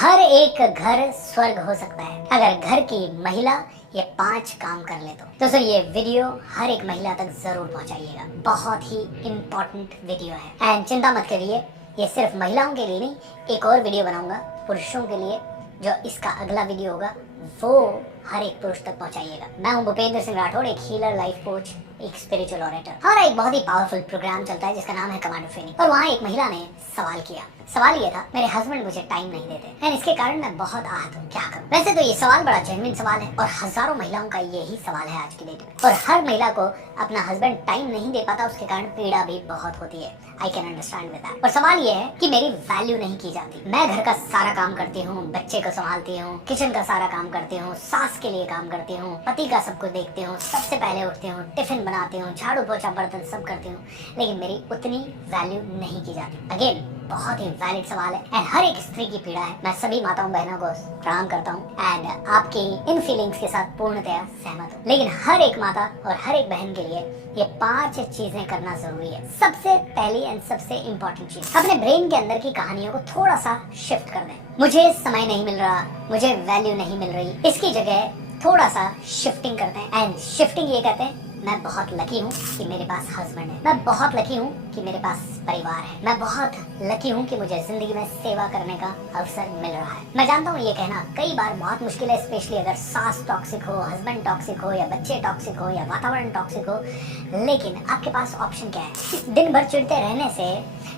हर एक घर स्वर्ग हो सकता है अगर घर की महिला ये 5 काम कर ले तो। दोस्तों ये वीडियो हर एक महिला तक जरूर पहुंचाइएगा, बहुत ही इम्पोर्टेंट वीडियो है। एंड चिंता मत करिए, ये सिर्फ महिलाओं के लिए नहीं, एक और वीडियो बनाऊंगा पुरुषों के लिए, जो इसका अगला वीडियो होगा वो हर एक पुरुष तक पहुंचाइएगा। मैं हूं भूपेंद्र सिंह राठौड़, एक हीलर, लाइफ कोच, एक स्पिरिचुअल ऑरेटर। हमारा एक बहुत ही पावरफुल प्रोग्राम चलता है जिसका नाम है कमांडो ट्रेनिंग। और वहाँ एक महिला ने सवाल किया। सवाल ये था, मेरे हस्बैंड मुझे टाइम नहीं देते एंड इसके कारण मैं बहुत आहत हूँ, क्या करूँ। वैसे तो ये सवाल बड़ा जेन्युइन सवाल है और हजारों महिलाओं का यही सवाल है आज की डेट में। और हर महिला को अपना हस्बैंड टाइम नहीं दे पाता, उसके कारण पीड़ा भी बहुत होती है। I can understand with that. और सवाल ये है कि मेरी वैल्यू नहीं की जाती। मैं घर का सारा काम करती हूँ, बच्चे को संभालती हूँ, किचन का सारा काम करती हूँ, सास के लिए काम करती हूँ, पति का सब कुछ देखती हूँ, सबसे पहले उठती हूँ, टिफिन बनाती हूँ, झाड़ू पोछा बर्तन सब करती हूँ, लेकिन मेरी उतनी वैल्यू नहीं की जाती। अगेन बहुत ही वैलिड सवाल है एंड हर एक स्त्री की पीड़ा है। मैं सभी माताओं बहनों को प्रणाम करता हूँ एंड आपकी इन फीलिंग्स के साथ पूर्णतया सहमत हूँ। लेकिन हर एक माता और हर एक बहन के लिए ये 5 चीजें करना जरूरी है। सबसे पहली एंड सबसे इम्पोर्टेंट चीज, अपने ब्रेन के अंदर की कहानियों को थोड़ा सा शिफ्ट कर दें। मुझे समय नहीं मिल रहा, मुझे वैल्यू नहीं मिल रही, इसकी जगह थोड़ा सा शिफ्टिंग करते हैं। एंड शिफ्टिंग ये कहते हैं, मैं बहुत लकी हूँ कि मेरे पास हस्बैंड है, मैं बहुत लकी हूँ कि मेरे पास परिवार है, मैं बहुत लकी हूँ कि मुझे जिंदगी में सेवा करने का अवसर मिल रहा है। मैं जानता हूँ ये कहना कई बार बहुत मुश्किल है, स्पेशली अगर सास टॉक्सिक हो, हस्बैंड टॉक्सिक हो, या बच्चे टॉक्सिक हो, या वातावरण टॉक्सिक हो। लेकिन आपके पास ऑप्शन क्या है? दिन भर चिढ़ते रहने से,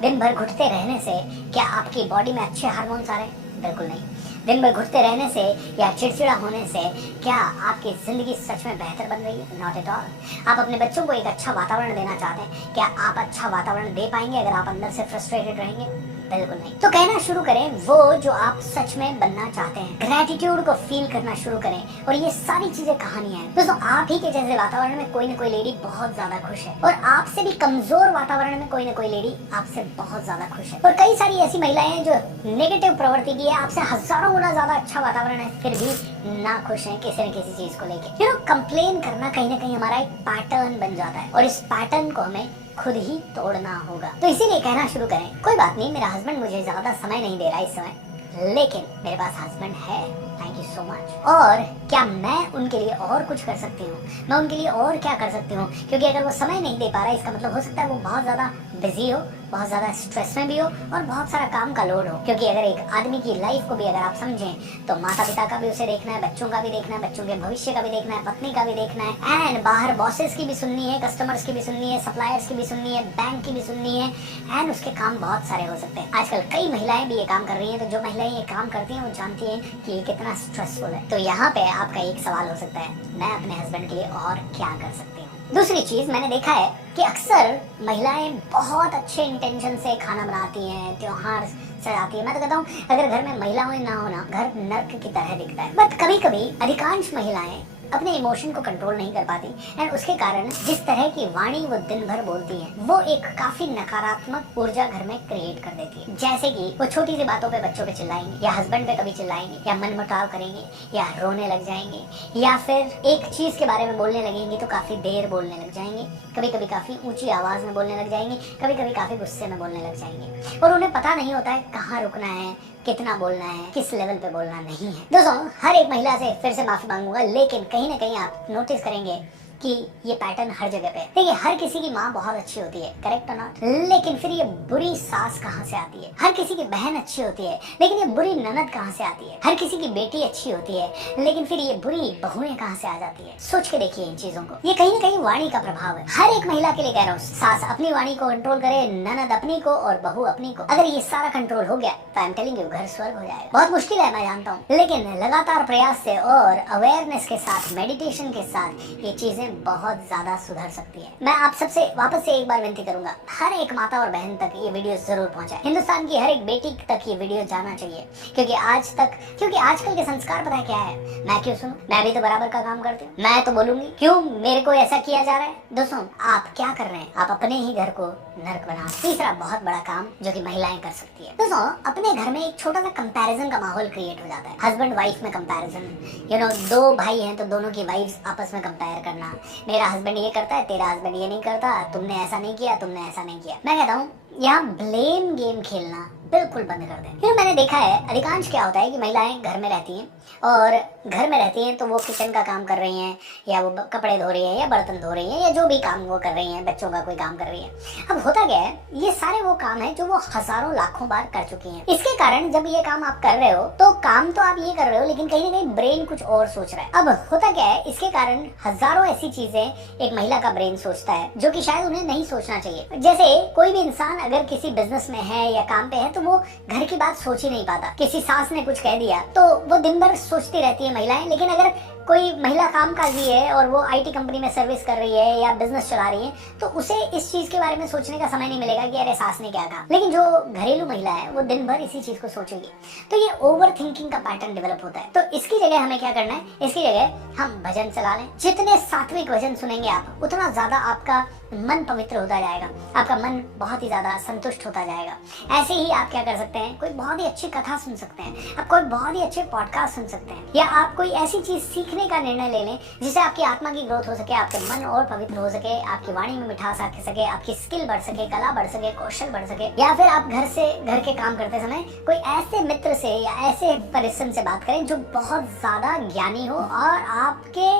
दिन भर घुटते रहने से क्या आपकी बॉडी में अच्छे हार्मोन्स आ रहे हैं? बिल्कुल नहीं। दिन भर घुटते रहने से या चिड़चिड़ा होने से क्या आपकी जिंदगी सच में बेहतर बन रही है? Not at all. आप अपने बच्चों को एक अच्छा वातावरण देना चाहते हैं, क्या आप अच्छा वातावरण दे पाएंगे अगर आप अंदर से फ्रस्ट्रेटेड रहेंगे? बिल्कुल नहीं। तो कहना शुरू करें वो जो आप सच में बनना चाहते हैं, ग्रेटिट्यूड को फील करना शुरू करें। और ये सारी चीजें कहानियां हैं। दोस्तों आप ही के जैसे वातावरण में कोई ना कोई लेडी बहुत ज्यादा खुश है, और आपसे भी कमजोर वातावरण में कोई ना कोई लेडी आपसे बहुत ज्यादा खुश है। और कई सारी ऐसी महिलाएं हैं जो नेगेटिव प्रवृत्ति की है, आपसे हजारों गुना ज्यादा अच्छा वातावरण है, फिर भी ना खुश है किसी न किसी चीज को लेके। यू नो, कंप्लेन करना कहीं ना कहीं हमारा एक पैटर्न बन जाता है और इस पैटर्न को हमें खुद ही तोड़ना होगा। तो इसीलिए कहना शुरू करें, कोई बात नहीं, मेरा हस्बैंड मुझे ज्यादा समय नहीं दे रहा इस समय, लेकिन मेरे पास हस्बैंड है, थैंक यू सो मच। और क्या मैं उनके लिए और कुछ कर सकती हूँ? मैं उनके लिए और क्या कर सकती हूँ? क्योंकि अगर वो समय नहीं दे पा रहा है, इसका मतलब हो सकता है वो बहुत ज्यादा बिजी हो, बहुत ज्यादा स्ट्रेस में भी हो, और बहुत सारा काम का लोड हो। क्योंकि अगर एक आदमी की लाइफ को भी अगर आप समझें तो माता पिता का भी उसे देखना है, बच्चों का भी देखना है, बच्चों के भविष्य का भी देखना है, पत्नी का भी देखना है, एंड बाहर बॉसेस की भी सुननी है, कस्टमर्स की भी सुननी है, सप्लायर्स की भी सुननी है, बैंक की भी सुननी है, एंड उसके काम बहुत सारे हो सकते हैं। आजकल कई महिलाएं भी ये काम कर रही हैं, तो जो महिलाएं ये काम करती हैं वो जानती हैं कि ये कितना स्ट्रेसफुल है। तो यहाँ पे आपका एक सवाल हो सकता है, मैं अपने हस्बैंड के लिए और क्या कर सकती हूँ? दूसरी चीज, मैंने देखा है कि अक्सर महिलाएं बहुत अच्छे इंटेंशन से खाना बनाती हैं, त्योहार सजाती है। मैं तो कहता हूँ अगर घर में महिलाएं ना हो ना, घर नर्क की तरह दिखता है। बट कभी कभी अधिकांश महिलाएं अपने इमोशन को कंट्रोल नहीं कर पाती, एंड उसके कारण जिस तरह की वाणी वो दिन भर बोलती है वो एक काफी नकारात्मक ऊर्जा घर में क्रिएट कर देती है। जैसे कि वो छोटी सी बातों पे बच्चों पे चिल्लाएंगे, या हस्बैंड पे कभी चिल्लाएंगे, या मनमुटाव करेंगे, या रोने लग जाएंगे, या फिर एक चीज के बारे में बोलने लगेंगी तो काफी देर बोलने लग जाएंगे, कभी कभी काफी ऊंची आवाज में बोलने लग जाएंगे, कभी कभी काफी गुस्से में बोलने लग जाएंगे, और उन्हें पता नहीं होता है कहाँ रुकना है, कितना बोलना है, किस लेवल पे बोलना नहीं है। दोस्तों हर एक महिला से फिर से माफी मांगूंगा, लेकिन कहीं ना कहीं आप नोटिस करेंगे कि ये पैटर्न हर जगह पे है। देखिए, हर किसी की माँ बहुत अच्छी होती है, करेक्ट और नॉट, लेकिन फिर ये बुरी सास कहाँ से आती है? हर किसी की बहन अच्छी होती है, लेकिन ये बुरी ननद कहाँ से आती है? हर किसी की बेटी अच्छी होती है, लेकिन फिर ये बुरी बहुएं कहाँ से आ जाती है? सोच के देखिए इन चीजों को। ये कहीं ना कहीं वाणी का प्रभाव है। हर एक महिला के लिए कह रहा हूँ, सास अपनी वाणी को कंट्रोल करे, ननद अपनी को, और बहू अपनी को। अगर ये सारा कंट्रोल हो गया तो आई एम टेलिंग यू, घर स्वर्ग हो जाएगा। बहुत मुश्किल है, मैं जानता हूँ, लेकिन लगातार प्रयास से और अवेयरनेस के साथ, मेडिटेशन के साथ ये चीजें बहुत ज्यादा सुधर सकती है। मैं आप सबसे वापस से एक बार विनती करूंगा, हर एक माता और बहन तक ये वीडियो जरूर पहुंचाए। हिंदुस्तान की हर एक बेटी तक ये वीडियो जाना चाहिए, क्योंकि आजकल के संस्कार पता है क्या है? मैं क्यों सुनूं? मैं भी तो बराबर का काम करती हूँ, मैं तो बोलूंगी, क्यों मेरे को ऐसा किया जा रहा है? दोस्तों आप क्या कर रहे हैं? आप अपने ही घर को नर्क बना। तीसरा बहुत बड़ा काम जो कि महिलाएं कर सकती है, दोस्तों अपने घर में एक छोटा सा कंपैरिजन का माहौल क्रिएट हो जाता है। हस्बैंड वाइफ में कंपैरिजन, यू नो, 2 भाई हैं तो दोनों की वाइफ्स आपस में कंपेयर करना, मेरा हस्बैंड ये करता है, तेरा हस्बैंड ये नहीं करता, तुमने ऐसा नहीं किया, तुमने ऐसा नहीं किया। मैं कहता हूँ यहाँ ब्लेम गेम खेलना बिल्कुल बंद कर दें। मैंने देखा है अधिकांश क्या होता है कि महिलाएं घर में रहती हैं और घर में रहती हैं तो वो किचन का काम कर रही हैं या वो कपड़े धो रही हैं या बर्तन धो रही हैं या जो भी काम वो कर रही हैं, बच्चों का कोई काम कर रही है। अब होता क्या है, ये सारे वो काम है जो वो हजारों लाखों बार कर चुकी हैं। इसके कारण जब ये काम आप कर रहे हो तो काम तो आप ये कर रहे हो लेकिन कहीं ना कहीं ब्रेन कुछ और सोच रहा है। अब होता क्या है, इसके कारण हजारों ऐसी चीजें एक महिला का ब्रेन सोचता है जो कि शायद उन्हें नहीं सोचना चाहिए। जैसे कोई भी इंसान अगर किसी बिजनेस में है या काम पे है तो वो घर की बात सोच ही नहीं पाता। किसी सास ने कुछ कह दिया तो वो दिन भर सोचती रहती है महिलाएं। लेकिन अगर कोई महिला कामकाजी है और वो आईटी कंपनी में सर्विस कर रही है या बिजनेस चला रही है तो उसे इस चीज के बारे में सोचने का समय नहीं मिलेगा कि अरे सास ने क्या कहा। लेकिन जो घरेलू महिला है वो दिन भर इसी चीज को सोचेगी। तो ये ओवर थिंकिंग का पैटर्न डेवलप होता है। तो इसकी जगह हमें क्या करना है, इसकी जगह हम भजन चला लें। जितने सात्विक भजन सुनेंगे आप उतना ज्यादा आपका मन पवित्र होता जाएगा, आपका मन बहुत ही ज्यादा संतुष्ट होता जाएगा। ऐसे ही आप क्या कर सकते हैं, कोई बहुत ही अच्छी कथा सुन सकते हैं, आप कोई बहुत ही अच्छे पॉडकास्ट सुन सकते हैं, या आप कोई ऐसी चीज सीखने का निर्णय ले लें जिससे आपकी आत्मा की ग्रोथ हो सके, आपके मन और पवित्र हो सके, आपकी वाणी में मिठास आ सके, आपकी स्किल बढ़ सके, कला बढ़ सके, कौशल बढ़ सके। या फिर आप घर के काम करते समय कोई ऐसे मित्र से या ऐसे पर्सन से बात करें जो बहुत ज्यादा ज्ञानी हो और आपके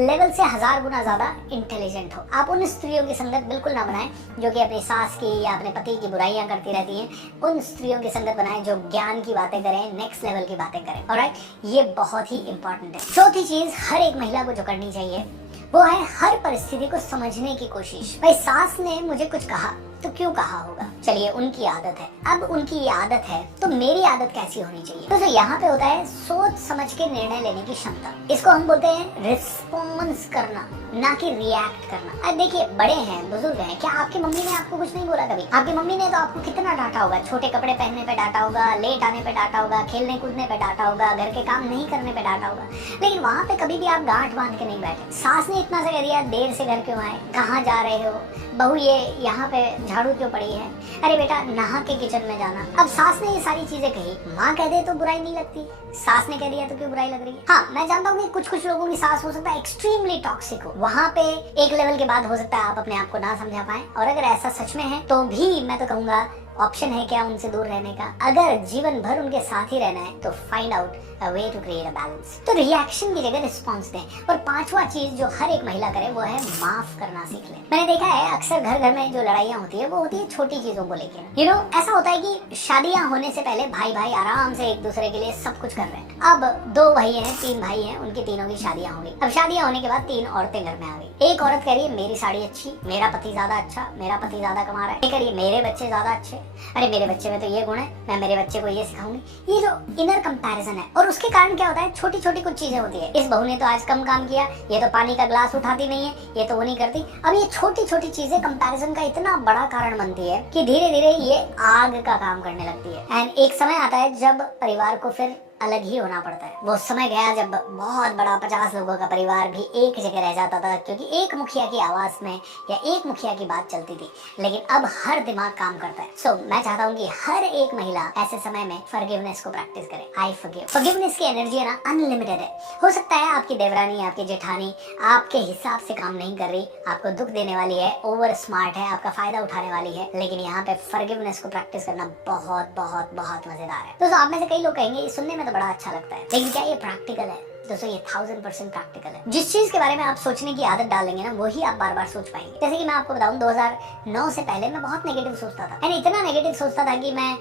लेवल से 1000 गुना ज्यादा इंटेलिजेंट हो। आप उन स्त्रियों की संगत बिल्कुल ना बनाएं जो कि अपनी सास की या अपने पति की बुराइयां करती रहती हैं। उन स्त्रियों की संगत बनाएं जो ज्ञान की बातें करें, नेक्स्ट लेवल की बातें करें। ऑलराइट, ये बहुत ही इंपॉर्टेंट है। चौथी चीज हर एक महिला को जो करनी चाहिए वो है हर परिस्थिति को समझने की कोशिश। भाई सास ने मुझे कुछ कहा तो क्यों कहा होगा, चलिए उनकी आदत है, अब उनकी ये आदत है तो मेरी आदत कैसी होनी चाहिए। तो यहाँ पे होता है सोच समझ के निर्णय लेने की क्षमता। इसको हम बोलते हैं रिस्पॉन्स करना, ना कि रिएक्ट करना। अब देखिए बड़े हैं, बुजुर्ग हैं, क्या आपकी मम्मी ने आपको कुछ नहीं बोला कभी? आपकी मम्मी ने तो आपको कितना डांटा होगा, छोटे कपड़े पहनने पे डांटा होगा, लेट आने पे डांटा होगा, खेलने कूदने पे डांटा होगा, घर के काम नहीं करने पे डांटा होगा। लेकिन वहाँ पे कभी भी आप गांठ बांध के नहीं बैठे। सास ने इतना सा कह दिया, देर से घर क्यों आए, कहाँ जा रहे हो, बहू ये यहाँ पे झाड़ू क्यों पड़ी है, अरे बेटा नहा के किचन में जाना। अब सास ने ये सारी चीजें कही, माँ कह दे तो बुराई नहीं लगती, सास ने कह दिया तो क्यों बुराई लग रही है। हाँ, मैं जानता हूँ कि कुछ लोगों की सास हो सकता है एक्सट्रीमली टॉक्सिक हो, वहाँ पे एक लेवल के बाद हो सकता है आप अपने आप को ना समझा पाए। और अगर ऐसा सच में है तो भी मैं तो कहूंगा ऑप्शन है क्या उनसे दूर रहने का। अगर जीवन भर उनके साथ ही रहना है तो find out a way to create a balance. तो रिएक्शन की जगह रिस्पॉन्स दें। और पांचवा चीज जो हर एक महिला करे वो है माफ करना सीख ले। मैंने देखा है अक्सर घर में जो लड़ाइयाँ होती है वो होती है छोटी चीजों को लेकर। यू नो, ऐसा होता है कि शादियां होने से पहले भाई भाई आराम से एक दूसरे के लिए सब कुछ कर रहे हैं। अब 2 भाई हैं, 3 भाई हैं, उनकी तीनों की शादियां हो गई। अब शादियां होने के बाद 3 औरतें घर में आ गई। एक औरत कह रही है मेरी साड़ी अच्छी, मेरा पति ज्यादा अच्छा, मेरा पति ज्यादा कमा रहा है। एक कह रही है मेरे बच्चे ज्यादा अच्छे, अरे मेरे बच्चे में तो ये गुण है, मैं मेरे बच्चे को ये सिखाऊंगी। ये जो इनर कंपैरिजन है, और उसके कारण क्या होता है, छोटी छोटी कुछ चीजें होती है। इस बहू ने तो आज कम काम किया, ये तो पानी का ग्लास उठाती नहीं है, ये तो वो नहीं करती। अब ये छोटी छोटी चीजें कंपैरिजन का इतना बड़ा कारण बनती है कि धीरे धीरे ये आग का काम करने लगती है। एंड एक समय आता है जब परिवार को फिर अलग ही होना पड़ता है। वो समय गया जब बहुत बड़ा 50 लोगों का परिवार भी एक जगह रह जाता था, क्योंकि एक मुखिया की आवाज में या एक मुखिया की बात चलती थी। लेकिन अब हर दिमाग काम करता है। सो मैं चाहता हूँ कि हर एक महिला ऐसे समय में फॉरगिवनेस को प्रैक्टिस करे। I forgive. फॉरगिवनेस की एनर्जी है ना अनलिमिटेड है। हो सकता है आपकी देवरानी, आपकी जेठानी आपके हिसाब से काम नहीं कर रही, आपको दुख देने वाली है, ओवर स्मार्ट है, आपका फायदा उठाने वाली है, लेकिन यहाँ पे फॉरगिवनेस को प्रैक्टिस करना बहुत बहुत बहुत मजेदार है। दोस्तों, आप में से कई लोग कहेंगे सुनने में तो बड़ा अच्छा लगता है, लेकिन क्या ये प्रैक्टिकल है? दोस्तों, ये 1000% प्रैक्टिकल है। जिस चीज के बारे में आप सोचने की आदत डालेंगे ना, वही आप बार बार सोच पाएंगे। जैसे कि मैं आपको बताऊं, 2009 से पहले मैं बहुत नेगेटिव सोचता था। यानी इतना नेगेटिव सोचता था कि मैं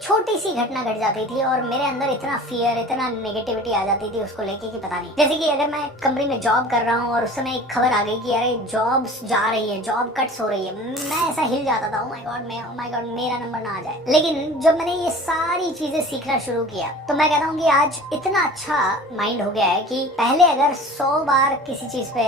छोटी सी घटना घट जाती थी और मेरे अंदर इतना फियर, इतना नेगेटिविटी आ जाती थी उसको लेके कि पता नहीं। जैसे कि अगर मैं कंपनी में जॉब कर रहा हूँ और उस समय एक खबर आ गई कि अरे जॉब्स जा रही है, जॉब कट्स हो रही है, मैं ऐसा हिल जाता था, ओ माय गॉड मेरा नंबर ना आ जाए। लेकिन जब मैंने ये सारी चीजें सीखना शुरू किया तो मैं कहता हूँ कि आज इतना अच्छा माइंड हो गया है कि पहले अगर 100 बार किसी चीज पे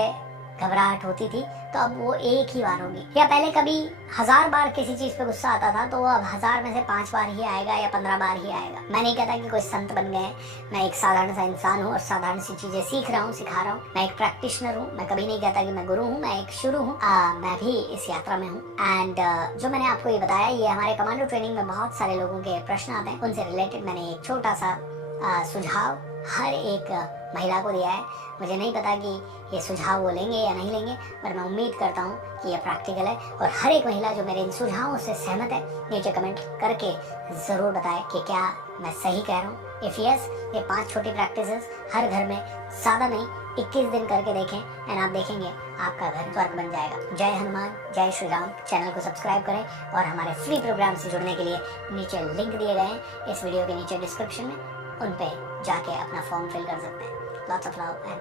घबराहट होती थी तो अब वो एक ही बार होगी, या पहले कभी 1000 बार किसी चीज पे गुस्सा आता था तो वो अब 1000 में से 5 बार ही आएगा या 15 बार ही आएगा। मैं नहीं कहता कि कोई संत बन गए, मैं एक साधारण सा इंसान हूँ और साधारण सी चीजें सीख रहा हूँ, सिखा रहा हूँ। मैं एक प्रैक्टिशनर हूँ। मैं कभी नहीं कहता कि मैं गुरु हूँ, मैं एक शुरू हूँ। मैं भी इस यात्रा में हूँ। एंड जो मैंने आपको ये बताया, ये हमारे कमांडो ट्रेनिंग में बहुत सारे लोगों के प्रश्न आते हैं, उनसे रिलेटेड मैंने एक छोटा सा सुझाव हर एक महिला को दिया है। मुझे नहीं पता कि ये सुझाव वो लेंगे या नहीं लेंगे, पर मैं उम्मीद करता हूँ कि ये प्रैक्टिकल है और हर एक महिला जो मेरे इन सुझावों से सहमत है नीचे कमेंट करके ज़रूर बताए कि क्या मैं सही कह रहा हूँ। इफ़ यस, ये 5 छोटी प्रैक्टिसेस हर घर में ज़्यादा नहीं 21 दिन करके देखें एंड आप देखेंगे आपका घर स्वर्ग बन जाएगा। जय हनुमान, जय श्री राम। चैनल को सब्सक्राइब करें और हमारे फ्री प्रोग्राम से जुड़ने के लिए नीचे लिंक दिए गए हैं इस वीडियो के नीचे डिस्क्रिप्शन में, उन पे जाके अपना फॉर्म फिल कर सकते हैं। Lots of love and